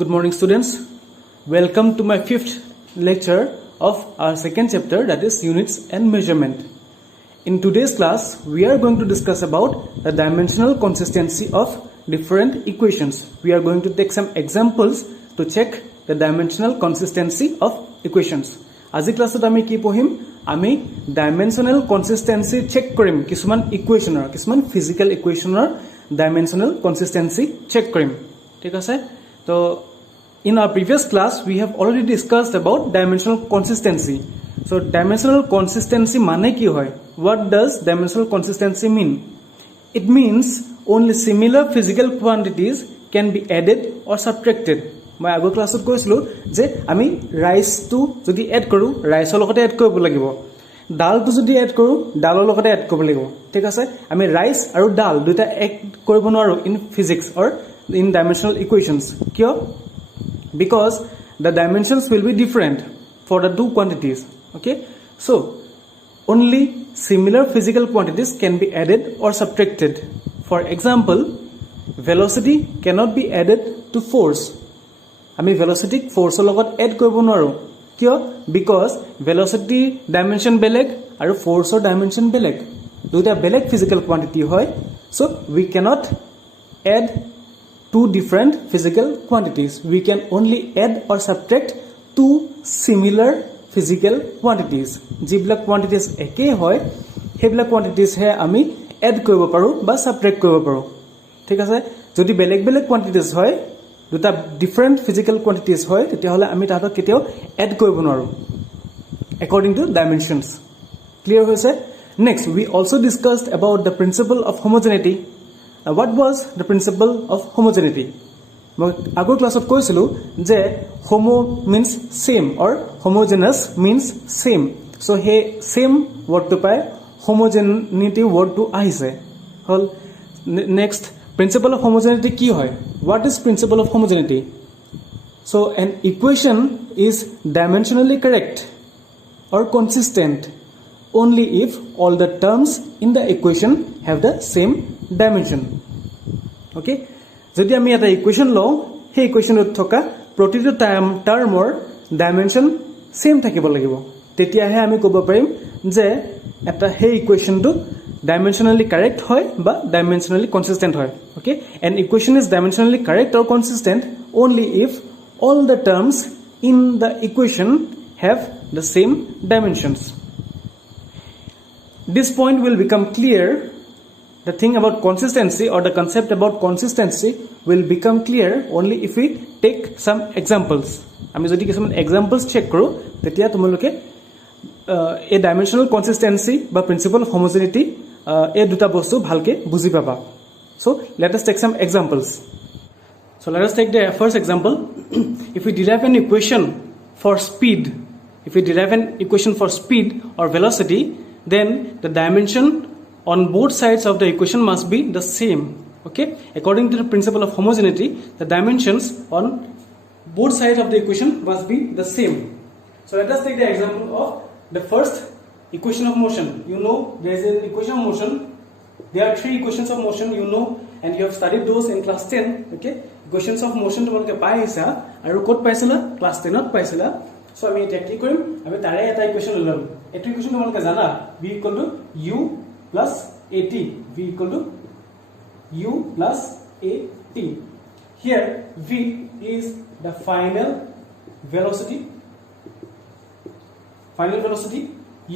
Good morning, students. Welcome to my fifth lecture of our second chapter, that is units and measurement. In today's class, we are going to discuss about the dimensional consistency of different equations. We are going to take some examples to check the dimensional consistency of equations. আজি ক্লাছত আমি কি পঢ়িম? আমি dimensional consistency check কৰিম কিছুমান ইকুৱেচনৰ, কিছুমান physical ইকুৱেচনৰ dimensional consistency check কৰিম. ঠিক আছে? তো in our previous class we have already discussed about dimensional consistency. So dimensional consistency মানে কি হয়? What does dimensional consistency mean? It means only similar physical quantities can be added or subtracted. মই আগৰ ক্লাছত কৈছিলো যে আমি ৰাইসটো যদি এড কৰো ৰাইসৰ লগতে এড কৰিব লাগিব, ডালটো যদি এড কৰো ডালৰ লগতে এড কৰিব লাগিব. ঠিক আছে? আমি ৰাইস আৰু ডাল দুটা এড কৰিব নোৱাৰো in physics or in dimensional equations. Kiyo? Because the dimensions will be different for the two quantities. Okay? So, only similar physical quantities can be added or subtracted. For example, velocity cannot be added to force. Ami velocity force logot add koribo noaru. Kiyo? Because velocity dimension beleg aru force or dimension beleg. Duita beleg physical quantity hoy. So, we cannot add two different physical quantities. We can only add or subtract two similar physical quantities. Jiblak quantities eke hoy, heblak quantities he ami add koribo paru ba subtract koribo paru. Thik ase? Jodi beleg beleg quantities hoy, duta different physical quantities hoy, tetia hole ami tahatok keteo add koribo noaru according to dimensions. Clear hoise? Next, we also discussed about the principle of homogeneity. What was the principle of homogeneity? Agor class of koisilu je homo means same or homogeneous means same. So he same word to pai homogeneity word to ahise. Hol next, principle of homogeneity ki hoy? What is principle of homogeneity? So an equation is dimensionally correct or consistent only if all the terms in the equation have the same dimension. Okay? Jodi ami eta equation lo, he equation ot thoka protito term or dimension same thakibo lagibo. Tetia he ami kobo parim je eta he equation to dimensionally correct hoy ba dimensionally consistent hoy. Okay? An equation is dimensionally correct or consistent only if all the terms in the equation have the same dimensions. This point will become clear. The thing about consistency or the concept about consistency will become clear only if we take some examples. Ami jodi kisaman examples check koru tetia tumaloke a dimensional consistency ba principle of homogeneity e duta bostu bhalke buji paba. So let us take some examples. So let us take the first example. If we derive an equation for speed, or velocity, then the dimension on both sides of the equation must be the same. Okay? According to the principle of homogeneity, the dimensions on both sides of the equation must be the same. So let us take the example of the first equation of motion. You know there is an equation of motion. There are three equations of motion, you know, and you have studied those in class 10. Okay? Equations of motion তোমালোকে পাই আছা আৰু code পাইছিলা class 10 ত পাইছিলা. So আমি এটা কি কৰিম? আমি তাৰে এটা ইকুৱেচন লম. এটো ইকুৱেচন তোমালোকে জানা v = u plus at. V equal to u plus at. Here v is the final velocity.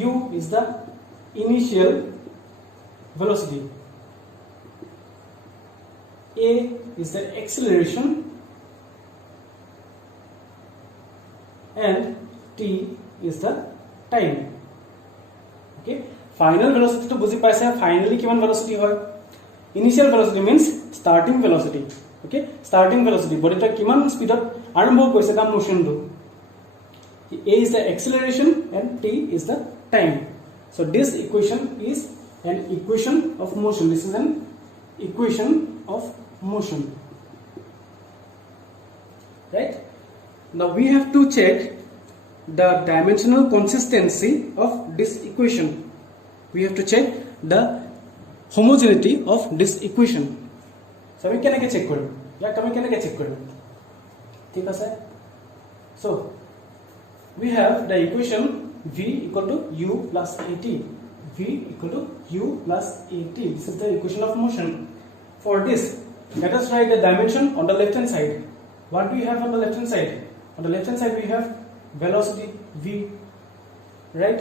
U is the initial velocity. A is the acceleration and t is the time. Okay? Final velocity to buji paise finally kiman velocity hoy? Initial velocity means starting velocity. Okay? Starting velocity body ta kiman speed up arambho koise ta motion do. A is the acceleration and t is the time. So this equation is an equation of motion. This is an equation of motion. Right? Now we have to check the dimensional consistency of this equation. We have to check the homogeneity of this equation. So we can check. Yeah, we can check. ঠিক আছে? So we have the equation v equal to u plus at. V equal to u plus at. This is the equation of motion. For this, let us write the dimension on the left hand side. What do we have on the left hand side? On the left hand side we have velocity v, right?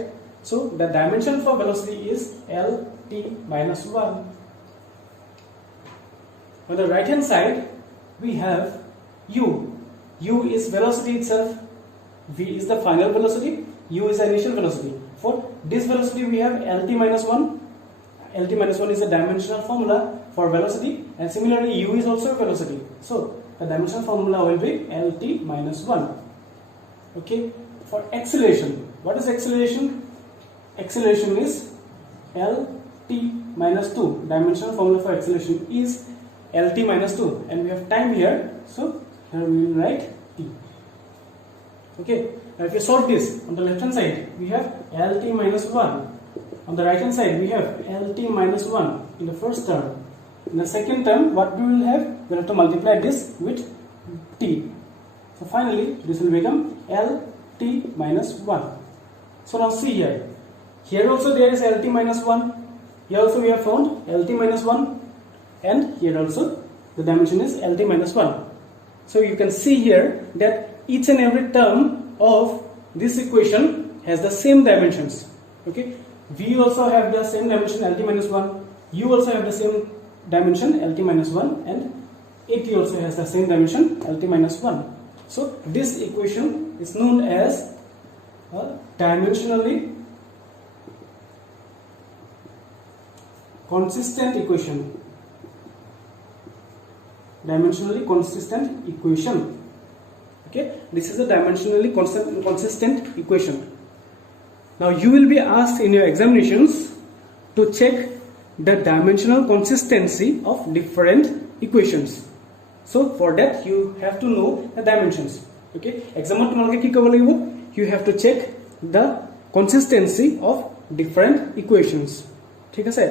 So the dimension for velocity is lt minus 1. On the right hand side we have u. U is velocity itself, v is the final velocity, u is the initial velocity. For this velocity we have lt minus 1. Lt minus 1 is a dimensional formula for velocity, and similarly u is also a velocity. So the dimensional formula will be lt minus 1. Okay. For acceleration, what is acceleration? Acceleration is lt minus 2. Dimensional formula for acceleration is lt minus 2, and we have time here, so here we will write t. Okay. Now if you solve this, on the left hand side we have lt minus 1. On the right hand side we have lt minus 1 in the first term. In the second term, what we will have? We will have to multiply this with t. So finally this will become lt minus 1. So now see here. Here also there is lt minus 1. Here also we have found lt minus 1. And here also the dimension is lt minus 1. So you can see here that each and every term of this equation has the same dimensions. Okay, v also have the same dimension lt minus 1, u also have the same dimension lt minus 1, and at also has the same dimension lt minus 1. So this equation is known as a dimensionally consistent equation. Dimensionally consistent equation. Okay, this is a dimensionally consistent equation. Now you will be asked in your examinations to check the dimensional consistency of different equations. So for that you have to know the dimensions. Okay, exam you have to check the consistency of different equations. ঠিক আছে?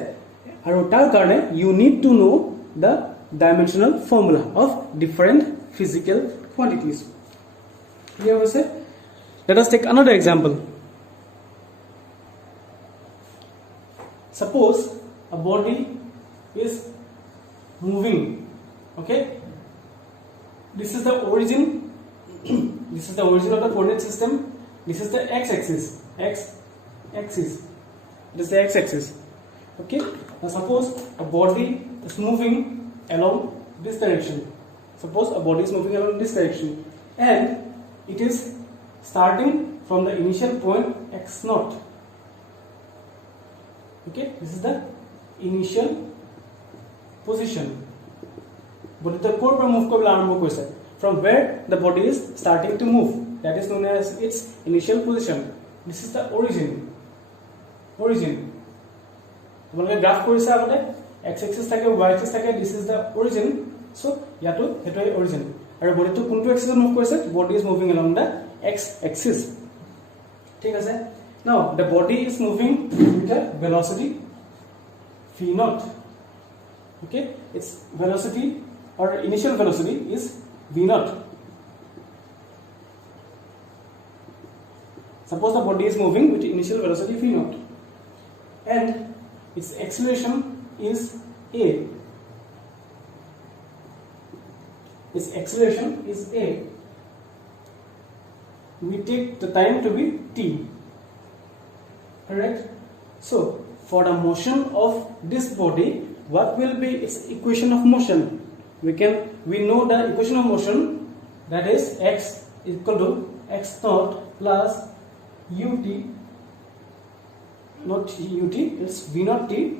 আৰু তাৰ কাৰণে you need to know the dimensional formula of different physical quantities. Clear was it? Let us take another example. Suppose a body is moving. Okay, this is the origin. This is the origin of the coordinate system. This is the x-axis. X-axis. This is the x-axis. Okay. Now suppose a body is moving along this direction. Suppose a body is moving along this direction, and it is starting from the initial point x0. Okay, this is the initial position. But the core per move from where the body is starting to move, that is known as its initial position. This is the origin. Graph x-axis থাকে, y-axis থাকে. This is the origin. So yato hetu origin. Aru body to kuntu axis move korise? Body is moving along the x-axis. ঠিক আছে? Now the body is moving with a velocity v0. Okay, its velocity or initial velocity is v0. Suppose the body is moving with initial velocity v0, and its acceleration is a. Its acceleration is a. We take the time to be t. Correct? So for the motion of this body, what will be its equation of motion? We know the equation of motion, that is x equal to x naught plus ut, not ut, it's v naught t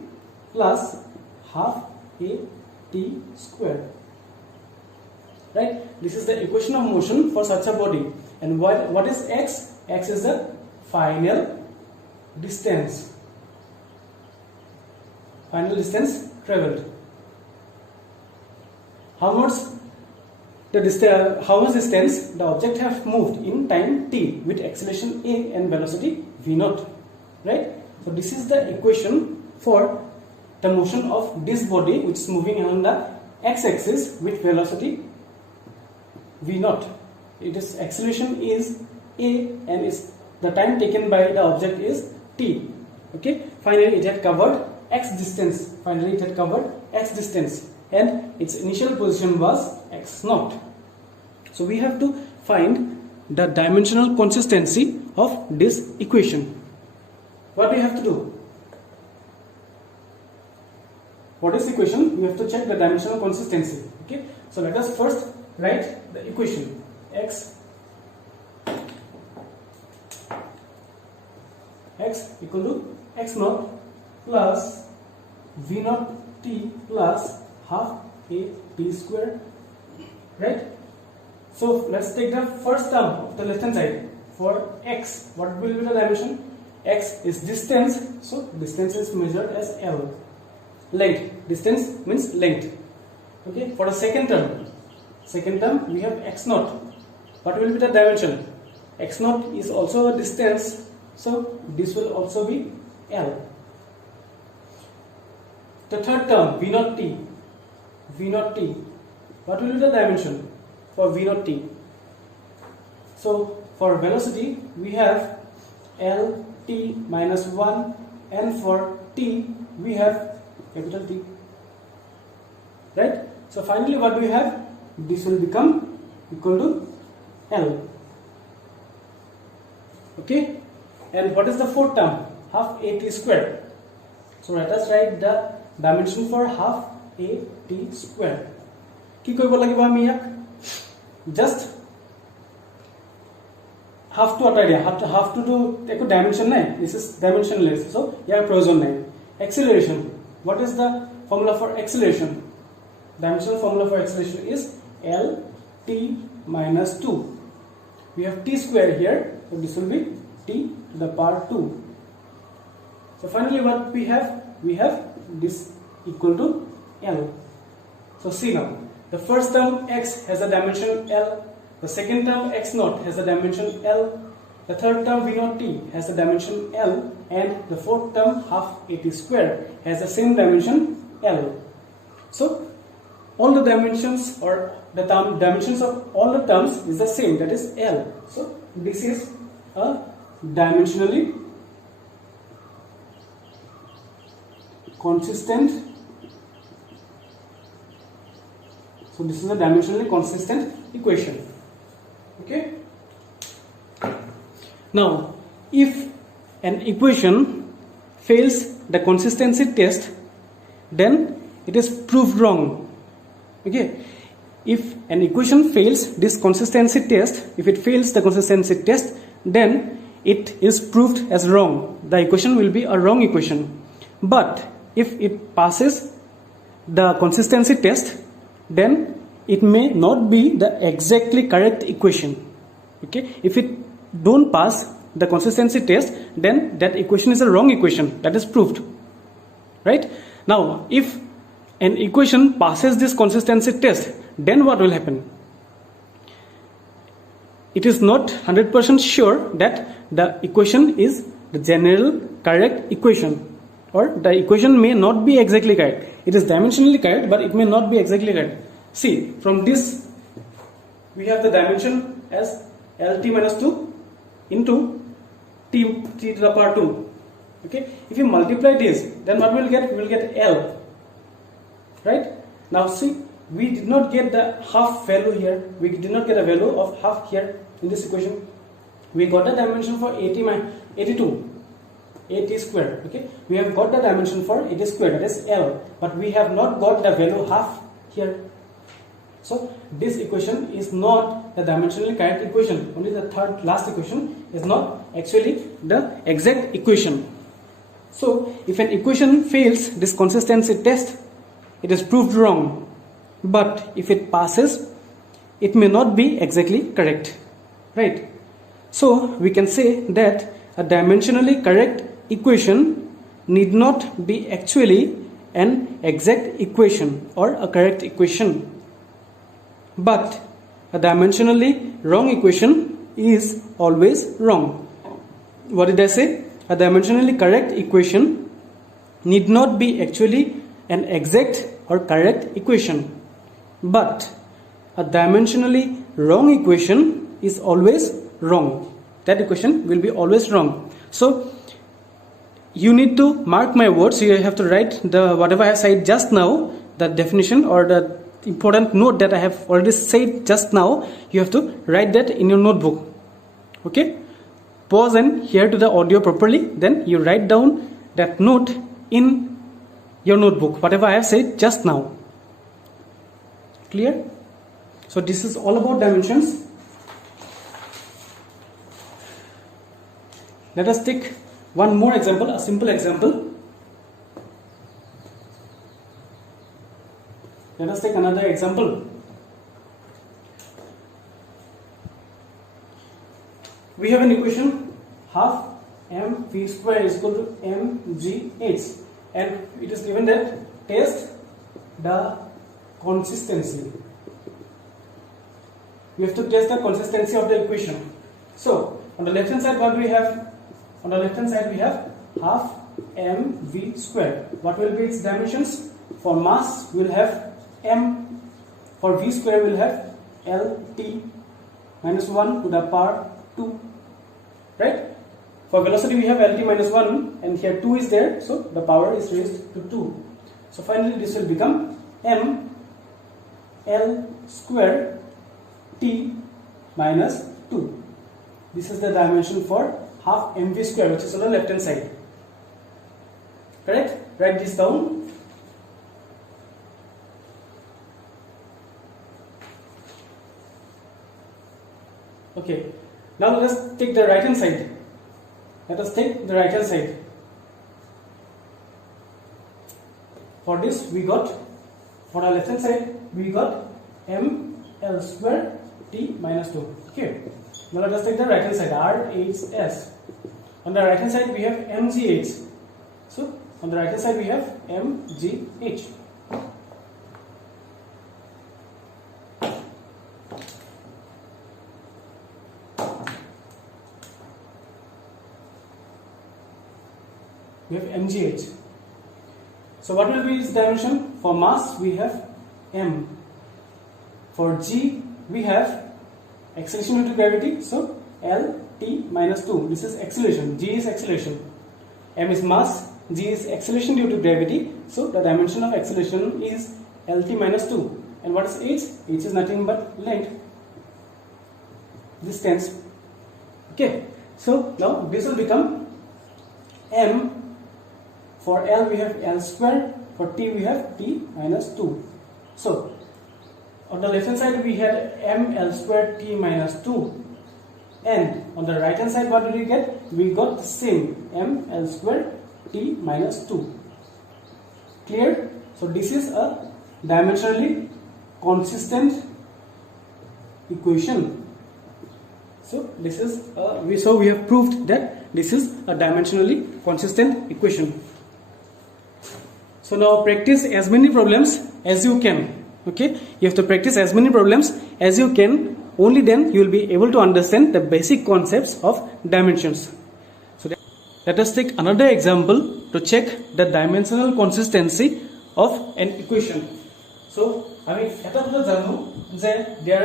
plus half a t square. Right? This is the equation of motion for such a body. And what is x? X is the final distance. Final distance traveled. How much distance the object have moved in time t with acceleration a and velocity v0. Right? So this is the equation for the motion of this body, which is moving along the x-axis with velocity v0. it is acceleration is a, and is the time taken by the object is t. Okay, finally it had covered x distance. Finally it had covered x distance, and its initial position was x naught. So we have to find the dimensional consistency of this equation. What do we have to do? For this equation, we have to check the dimensional consistency. Okay, so let us first write the equation. X equal to x naught plus v naught t plus half a t square, right? So let's take the first term of the left hand side. For x, what will be the dimension? X is distance, so distance is measured as L. Length, distance means length. Okay, for the second term we have x naught. What will be the dimension? X naught is also a distance, so this will also be L. The third term, v naught t. What will be the dimension for v naught t? So for velocity we have L t minus 1, and for t we have capital T, right? So finally what do we have? This will become equal to L. Okay, and what is the fourth term? Half a t square. So let us write the dimension for half a t square. কি কৰিব লাগিব আমি ইয়াক? Just half to আঁতৰাই দিয়া, half to একো dimension নাই, this is dimensionless, so ইয়াৰ প্ৰয়োজন নাই. Acceleration, what is the formula for acceleration? Dimensional formula for acceleration is L t minus 2. We have t square here, so this will be t to the power 2. So finally what we have? We have this equal to L. So see now, the first term x has a dimension L, the second term x naught has a dimension L, the third term v naught t has a dimension L, and the fourth term half a t square has the same dimension L. So all the dimensions or the dimensions of all the terms is the same, that is L. So this is a dimensionally consistent. So this is a dimensionally consistent equation. Okay. Now, if an equation fails the consistency test, then it is proved wrong. Okay. If an equation fails this consistency test, if it fails the consistency test, then it is proved as wrong. The equation will be a wrong equation. But if it passes the consistency test, then it may not be the exactly correct equation. Okay, if it don't pass the consistency test, then that equation is a wrong equation. That is proved, right? Now if an equation passes this consistency test, then what will happen? It is not 100% sure that the equation is the general correct equation, or the equation may not be exactly correct. It is dimensionally correct, but it may not be exactly correct. See, from this we have the dimension as Lt minus 2 into t to the power 2. Okay, if you multiply this, then what we will get? We will get L, right? Now see, we did not get the half value here. We did not get a value of half here in this equation. We got the dimension for 82 at square. Okay, we have got the dimension for 80 square, that is L, but we have not got the value half here. So this equation is not the dimensionally correct equation. Only the third last equation is not actually the exact equation. So if an equation fails this consistency test, it is proved wrong. But if it passes, it may not be exactly correct, right? So we can say that a dimensionally correct equation need not be actually an exact equation or a correct equation. But a dimensionally wrong equation is always wrong. What did I say? A dimensionally correct equation need not be actually an exact or correct equation. But a dimensionally wrong equation is always wrong. That equation will be always wrong. So you need to mark my words. So you have to write the whatever I said just now, the definition or the important note that I have already said just now. You have to write that in your notebook. Okay? Pause and hear to the audio properly. Then you write down that note in your notebook, whatever I have said just now. Clear? So this is all about dimensions. Let us take one more example, a simple example. Let us take another example. We have an equation half mv square is equal to mgh, and it is given that test the consistency. We have to test the consistency of the equation. So on the left hand side, what we have? On the left hand side we have half mv square. What will be its dimensions? For mass we will have m. For v square we will have lt minus 1 to the power 2. Right? For velocity we have lt minus 1, and here 2 is there, so the power is raised to 2. So finally this will become m l square t minus 2. This is the dimension for half mv square, which is on the left hand side. Correct? Write this down. Okay. Now let us take the right hand side. Let us take the right hand side. For this we got, for the left hand side we got m l square t minus 2. Okay. Now let us take the right hand side, RHS. On the right hand side we have mgh. So on the right hand side we have mgh. We have mgh. So what will be its dimension? For mass we have m. For g we have acceleration due to gravity, so L t minus 2. This is acceleration. G is acceleration. M is mass. G is acceleration due to gravity. So the dimension of acceleration is L t minus 2. And what is h? H is nothing but length, distance. Okay. So now this will become m. For L we have L square. For t we have t minus 2. So on the left hand side we had ml square t minus 2, and on the right hand side what did we get? We got the same ml square t minus 2. Clear? So this is a dimensionally consistent equation. So this is we have proved that this is a dimensionally consistent equation. So now practice as many problems as you can. Okay, you have to practice as many problems as you can. Only then you will be able to understand the basic concepts of dimensions. So let us take another example to check the dimensional consistency of an equation. So there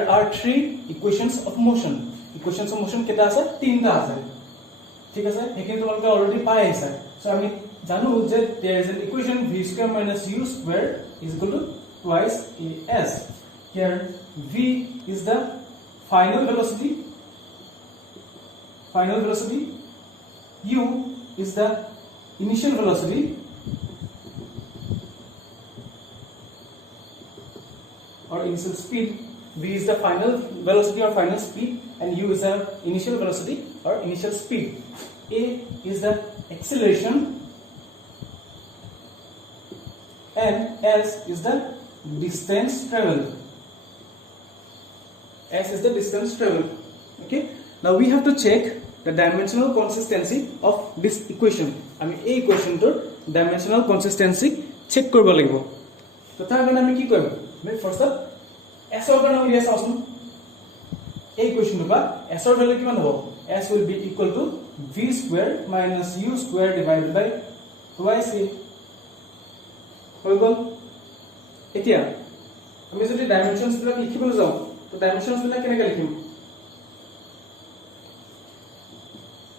are three equations of motion. Equations of motion keta ase? Tinta ase. ठीक है sir, एक तो already pi है sir. So I mean, जानू that there is an equation v square minus u square is equal to twice as. Here v is the final velocity, u is the initial velocity or initial speed, v is the final velocity or final speed, and u is the initial velocity or initial speed. A is the acceleration and s is the distance traveled. S is the distance traveled. Okay. Now we have to check the dimensional consistency of this equation. I mean A equation to dimensional consistency check korbo lagibo. So tar karone ami ki korim? Me first S or karone yes asun. A equation to ba S or value kiman hobo? S will be equal to v square minus u square divided by twice a. Hoy gol. Etia ami jodi dimensions bilak likhibo jao, to dimensions bilak keneka likhim?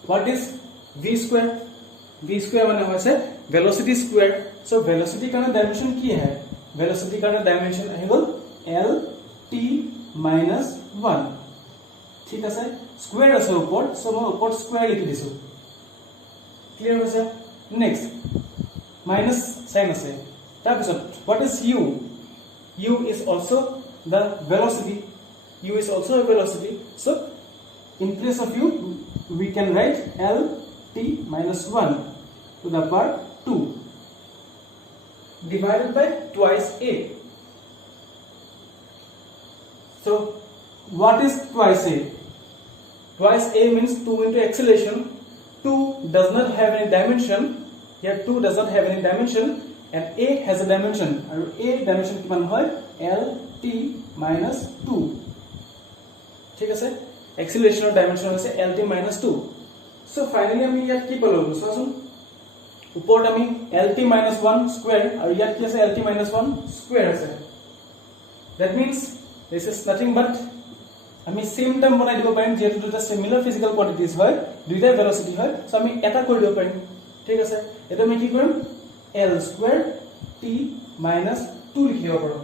what is v square? v square মানে হৈছে velocity square. So velocity কাৰণে dimension কি है? velocity কাৰণে dimension আহি গল l t minus 1. ঠিক আছে, square আছে ওপৰ, so মই ওপৰ square লিখি দিছো. ক্লিয়াৰ হৈছে? নেক্সট minus sign আছে. তাৰপিছত what is u? u is also the velocity. u is also a velocity. So in place of u we can write l t minus 1 to the power 2 divided by twice a. So what is twice a? Twice a means 2 into acceleration. 2 does not have any dimension. Here 2 does not have any dimension and a has a dimension. And a dimension kiman hoy? l t minus 2. ঠিক আছে, acceleration dimension আছে l t minus 2. So finally আমি ইয়াত কি পালো? চোৱাচোন, ওপৰত আমি l t minus 1 square আৰু ইয়াত কি আছে l t minus 1 square আছে. That means this is nothing but আমি same term বনাই দিব পাৰিম, যেহেতু দুটা similar physical quantities হয়, দুইটা velocity হয়, so আমি এটা কৰি দিব পাৰিম. ঠিক আছে, এটা আমি কি কৰিম? l square t minus 2 লিখিব পাৰো.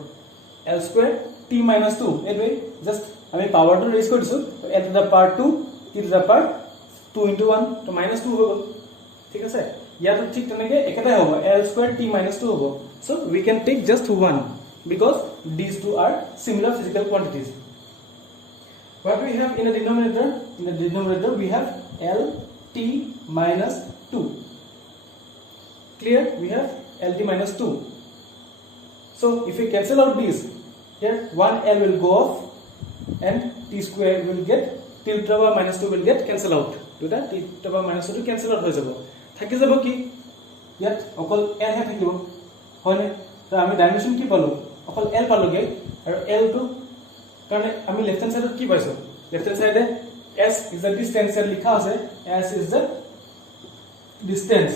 l square t minus 2 এইটোৱে just আমি পাৱাৰটো ৰেজ কৰি দিছো, l to the power 2 t to the power 2 into 1 to minus 2 হৈ গল. ঠিক আছে, ইয়াত ঠিক তেনেকৈ একেটাই হ'ব, l square t minus 2 হ'ব. So we can take just one because these two are similar physical quantities. What we have in the denominator? In the denominator we have l t minus 2. Clear? We have l t minus 2. So if we cancel out these, here one l will go off and t square will get, t to the power minus 2 will get cancel out. To that t to the power minus 2 cancel out হৈ যাব. থাকি যাব কি? ইয়াত অকল l হে থাকিব, হয়নে? তো আমি ডাইমেনশন কি পালো? অকল l পালোগে, আৰু l টো কাৰণে আমি লেফট হ্যান্ড সাইডত কি পাইছো? লেফট হ্যান্ড সাইডে s is the distance এর লিখা আছে, s is the distance.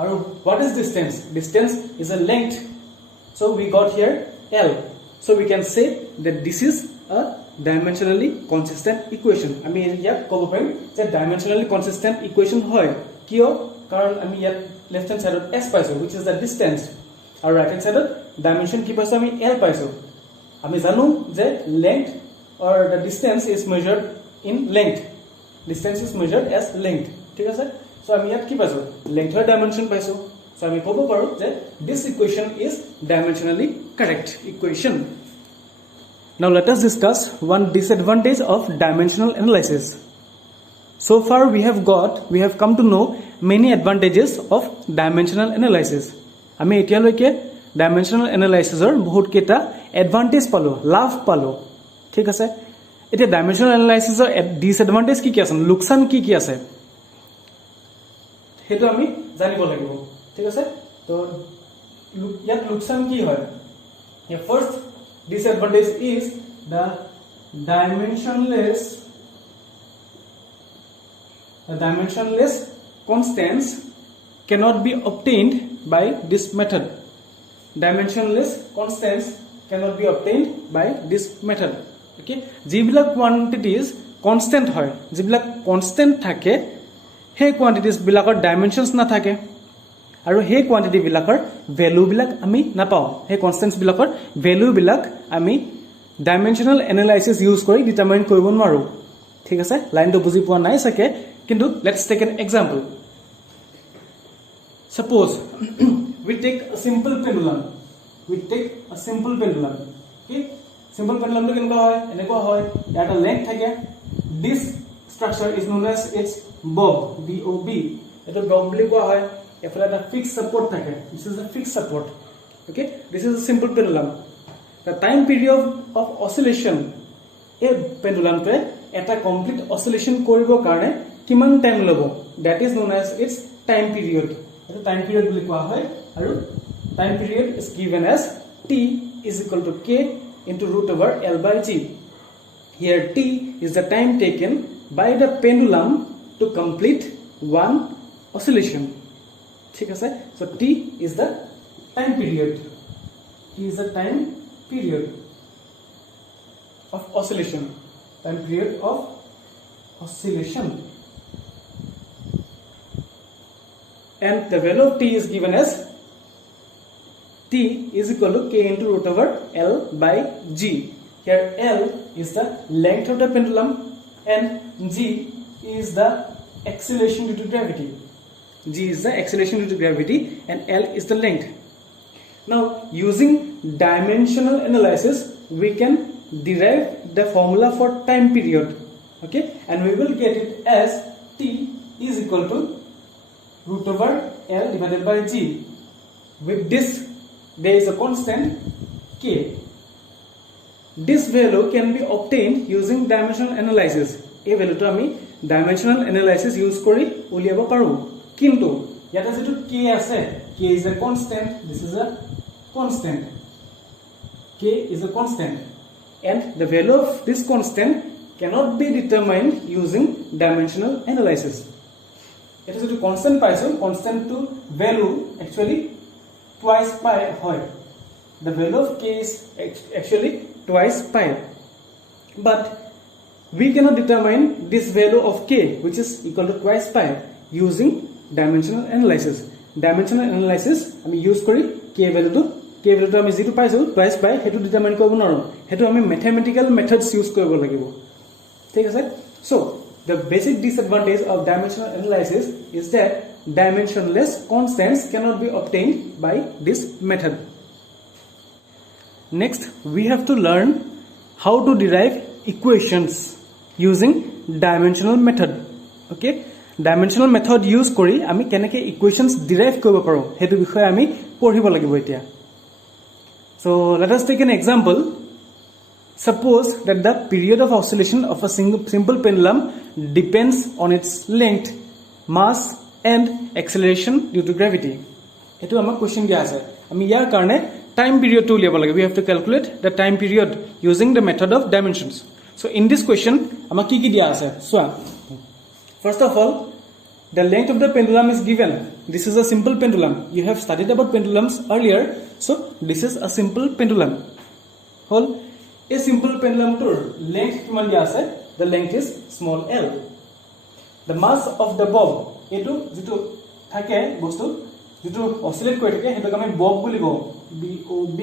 আৰু what is distance? Distance is a length. So we got here l. So we can say that this is a dimensionally consistent equation. আমি ইয়াক ক'ব পাৰিম যে dimensionally consistent equation হয়। কিয়? কাৰণ আমি ইয়াত left hand side s পাইছো, which is the distance, আৰু right hand side dimension কি পাইছো? আমি l পাইছো। আমি জানো যে length or the distance is measured in length. Distance is measured as length. ঠিক আছে? So আমি ইয়াত কি পাইছো? length or dimension পাইছো। So আমি ক'ব পাৰো যে this equation is dimensionally correct equation. Now let us discuss one disadvantage of dimensional analysis. So far we have come to know many advantages of dimensional analysis. আমি এতিয়ালৈকে dimensional analysis or বহুত কেটা advantage পালো, লাভ পালো। ঠিক আছে, এতিয়া dimensional analysis or disadvantage কি কি আছে, লোকসান কি কি আছে, হেতু আমি জানিব লাগিব। ঠিক আছে, তো ইয়াত লোকসান কি হয়? The first disadvantage is the dimensionless constants cannot be obtained by this method. Dimensionless constants cannot be obtained by this method. Okay, যিবিলাক quantities constant হয়, যিবিলাক constant থাকে, সেই quantities বিলাকৰ dimensions না থাকে, আৰু সেই quantity বিলাকৰ value বিলাক আমি নাপাও। সেই constants বিলাকৰ value বিলাক আমি dimensional analysis use কৰি determine কৰিব নোৱাৰো। ঠিক আছে, লাইনটো বুজি পোৱা নাই সকে, কিন্তু let's take an example. Suppose we take a simple pendulum. Okay, simple pendulum to কেনেকুৱা হয়? এনেকুৱা হয়, এটা length থাকে, this structure is known as its bob, bob, এটা bob বুলি কোৱা হয়। এফালে এটা fixed support থাকে, this is a fixed support. Okay, this is a simple pendulum. The time period of oscillation, a pendulum pe eta complete oscillation koribo karone kiman time lobo, that is known as its time period. Eta time period boli koa hoy, aru time period is given as t is equal to k into root over l by g. Here t is the time taken by the pendulum to complete one oscillation. ঠিক আছে, so t is the time period. T is the time period of oscillation. Time period of oscillation. and the value of t is given as t is equal to k into root over L by G. Here L is the length of the pendulum and G is the acceleration due to gravity. G is the acceleration due to gravity and L is the length. Now using dimensional analysis we can derive the formula for time period, okay, and we will get it as t is equal to root over L divided by G. With this there is a constant k. This value can be obtained using dimensional analysis. এই ভ্যালুটো আমি dimensional analysis use কৰি উলিয়াব পাৰো, কিন্তু ইয়াতে যেটো k আছে, k is a constant, this is a constant, k is a constant, and the value of this constant cannot be determined using dimensional analysis. It is a constant পাইছো, constant to value actually twice pi হয়. The value of k is actually twice pi, but we cannot determine this value of k, which is equal to twice pi, using dimensional analysis. Dimensional analysis আমি use কৰি k value to আমি যেটো পাইছো twice pi হেতু determine কৰিব নোৱাৰো, হেতু আমি mathematical methods use কৰিব লাগিব, ঠিক আছে? So the basic disadvantage of dimensional analysis is that dimensionless constants cannot be obtained by this method. Next we have to learn how to derive equations using dimensional method, okay? Dimensional method use কৰি আমি কেনেকৈ equations derive কৰিব পাৰো হেতু বিষয়ে আমি পঢ়িব লাগিব এতিয়া. So let us take an example. Suppose that the period of oscillation of a simple pendulum depends on its length, mass and acceleration due to gravity. Etu amar question dia ase. Ami yar karone time period to uliaba lage. We have to calculate the time period using the method of dimensions. So in this question amar ki dia ase? So first of all, the length of the pendulum is given. This is a simple pendulum. You have studied about pendulums earlier. So this is a simple pendulum. Whole a simple pendulum tour length kiman dia ase? The length is small l. The mass of the bob, etu jitu thake bostu jitu oscillate koi thake hetu ami bob boli ko, b o b